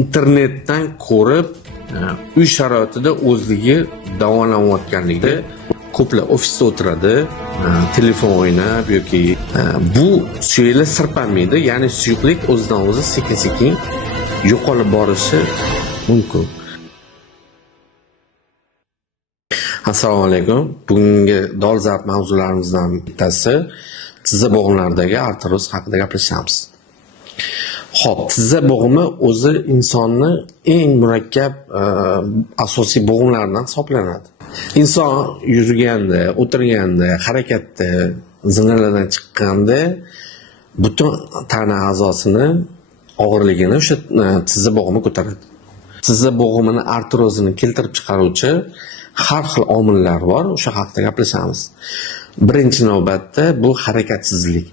internetdan ko'rib uy sharoitida o'zligi davolanayotganligida ko'plar ofisda o'tiradi, telefon o'ynab yoki bu suyaklar sirpanmaydi, ya'ni suyuqlik o'zidan o'zi sekin-sekin yo'qolib borishi mumkin. Assalomu alaykum. Bugungi dolzarb mavzularimizdan bittasi tizza bo'g'imlaridagi artroz haqida gaplashamiz. Xo'p, tizza bo'g'imi o'zi insonni eng murakkab asosiy bo'g'imlaridan hisoblanadi. Inson yurganda, o'tirganda, harakatda, zinalardan chiqqanda butun tana a'zosini og'irligini o'sha tizza bo'g'imi ko'taradi. Tizza bo'g'imini artrozini keltirib chiqaruvchi har xil omillar bor, o'sha haqida gaplashamiz. Birinchi navbatda bu harakatsizlik.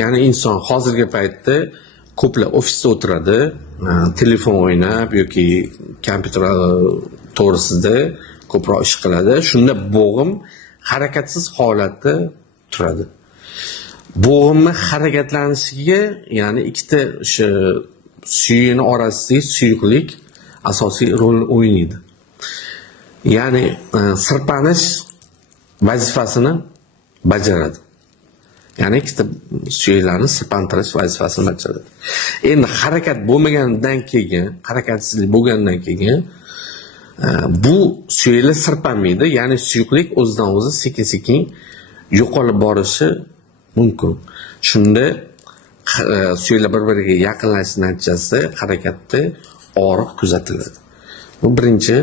Ya'ni inson hozirgi paytda ko'plar ofisda o'tiradi, telefon o'ynab yoki kompyuter to'g'risida ko'proq ish qiladi. Shunda bo'g'im harakatsiz holatda turadi. Bo'g'imni harakatlanishiga, ya'ni ikkita o'sha suyakni orasidagi suyuqlik asosiy rol o'ynaydi. Ya'ni sirpanish vazifasini bajaradi. Ya'ni ikkita suyaklarni sirpantirish vazifasini bajaradi. Endi harakat bo'lmagandan keyin, harakatsizlik bo'lgandan keyin bu suyaklar sirpanmaydi, ya'ni suyuqlik o'zidan o'zi sekin-sekin yo'qolib borishi mumkin. Shunda suyaklar bir-biriga yaqinlashish natijasida harakatda og'riq kuzatiladi. Bu birinchi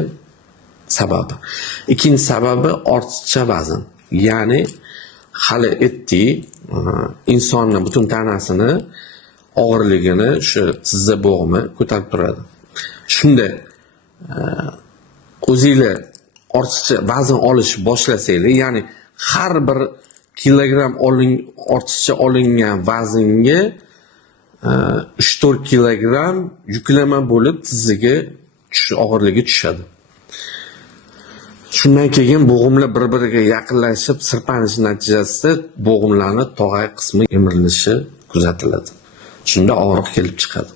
sababi. Ikkinchi sababi ortiqcha vazn. Ya'ni hali aytdik, insonning butun tanasini og'irligini shu tizza bo'g'imi ko'tarib turadi. Shunda o'zingizlar ortiqcha vazn olish boshlasanglar, ya'ni har bir kilogramm ortiqcha olingan vaznga 3-4 kilogramm yuklama bo'lib tizzaga og'irligi tushadi. Shundan keyin bo'g'imlar bir-biriga yaqinlashib sirpanish natijasida bo'g'imlarning tog'ay qismi emirilishi kuzatiladi. Shunda og'riq kelib chiqadi.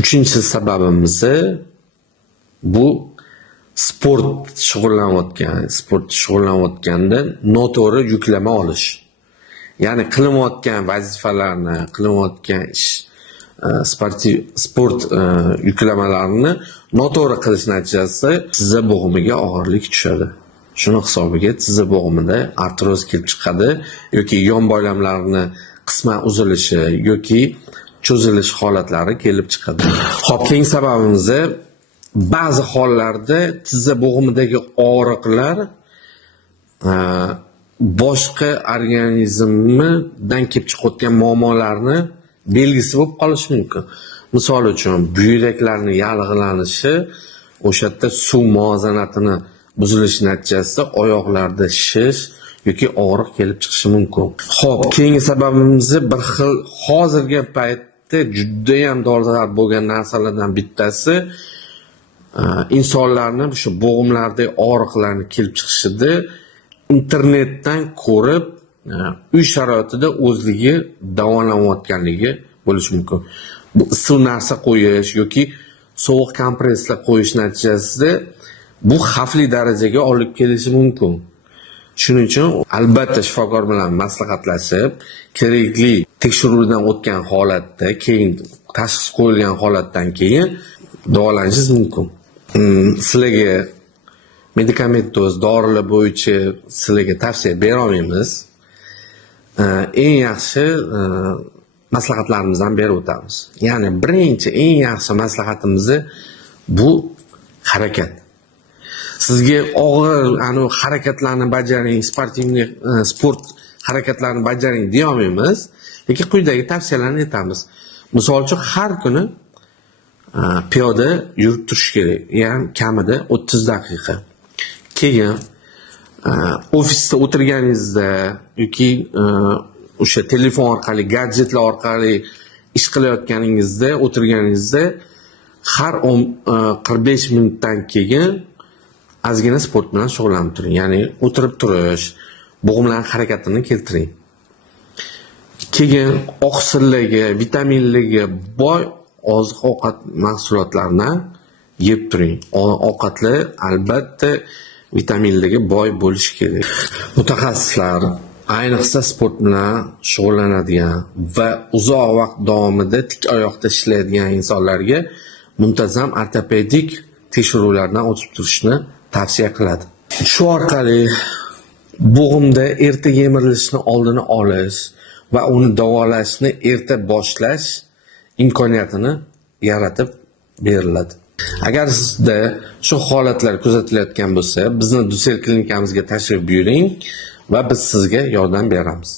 Uchinchi sababimiz bu sport shug'ullanayotganda noto'g'ri yuklama olish. Ya'ni qilinayotgan vazifalarni, qilinayotgan ish, sport yuklamalarini noto'g'ri qilish natijasida tizza bo'g'imiga og'irlik tushadi. Shuni hisobiga tizza bo'g'imida artroz kelib chiqadi yoki yon boylamlarning qisman uzilishi yoki cho'zilish holatlari kelib chiqadi. Xo'p, keyingi sababimiz ba'zi hollarda tizza bo'g'imidagi og'riqlar boshqa organizmdan kelib chiqayotgan muammolarni belgisi bo'lib qolishi mumkin. Misol uchun, buyraklarning yallig'lanishi, o'sha yerda suv muvozanatini buzilishi natijasida oyoqlarda shish yoki og'riq kelib chiqishi mumkin. Xo'p, keyingi sababimiz bir xil hozirgi paytda juda ham dolzarb bo'lgan narsalardan bittasi insonlarning shu bo'g'imlardagi og'riqlarni kelib chiqishida internetdan ko'rib uy sharoitida o'zligi davolanayotganligi bo'lishi mumkin. Bu issiq narsa qo'yish yoki sovuq kompresslar qo'yish natijasida bu xavfli darajaga olib kelishi mumkin. Shuning uchun albatta shifokor bilan maslahatlashib, kerakli tekshiruvdan o'tgan holatda, keyin tashxis qo'yilgan holatdan keyin davolanishingiz mumkin. Sizlarga medikamentoz, dorilar bo'yicha sizlarga tavsiya bera olmaymiz. Eng yaxshi maslahatlarimizdan berib o'tamiz. Ya'ni birinchi eng yaxshi maslahatimiz bu harakat. Sizga og'ir harakatlarni bajaring, sport harakatlarini bajaring deya olmaymiz, lekin quyidagi tavsiyalarni aytamiz. Misol uchun har kuni piyoda yurib turish kerak, ya'ni kamida 30 daqiqa. Keyin ofisda o'tirganingizda yoki o'sha telefon orqali, gadjetlar orqali ish qilayotganingizda, o'tirganingizda har 45 minutdan keyin ozgina sport bilan shug'ullanib turing. Ya'ni o'tirib turish, bo'g'imlarning harakatini keltiring. Keyin oqsillarga, vitaminlarga boy oziq-ovqat mahsulotlarini yeb turing. Ovqatlar albatta vitaminlarga boy bo'lishi kerak. Mutaxassislar, ayniqsa sport bilan shug'ullanadigan va uzoq vaqt davomida tik oyoqda ishlaydigan insonlarga muntazam ortopedik tekshiruvlardan o'tib turishni tavsiya qiladi. Shu orqali bo'g'imda erta yemirilishni oldini olish va uni davolashni erta boshlash imkoniyatini yaratib beriladi. Agar sizda shu holatlar kuzatilayotgan bo'lsa, bizni Dussel klinikamizga tashrif buyuring va biz sizga yordam beramiz.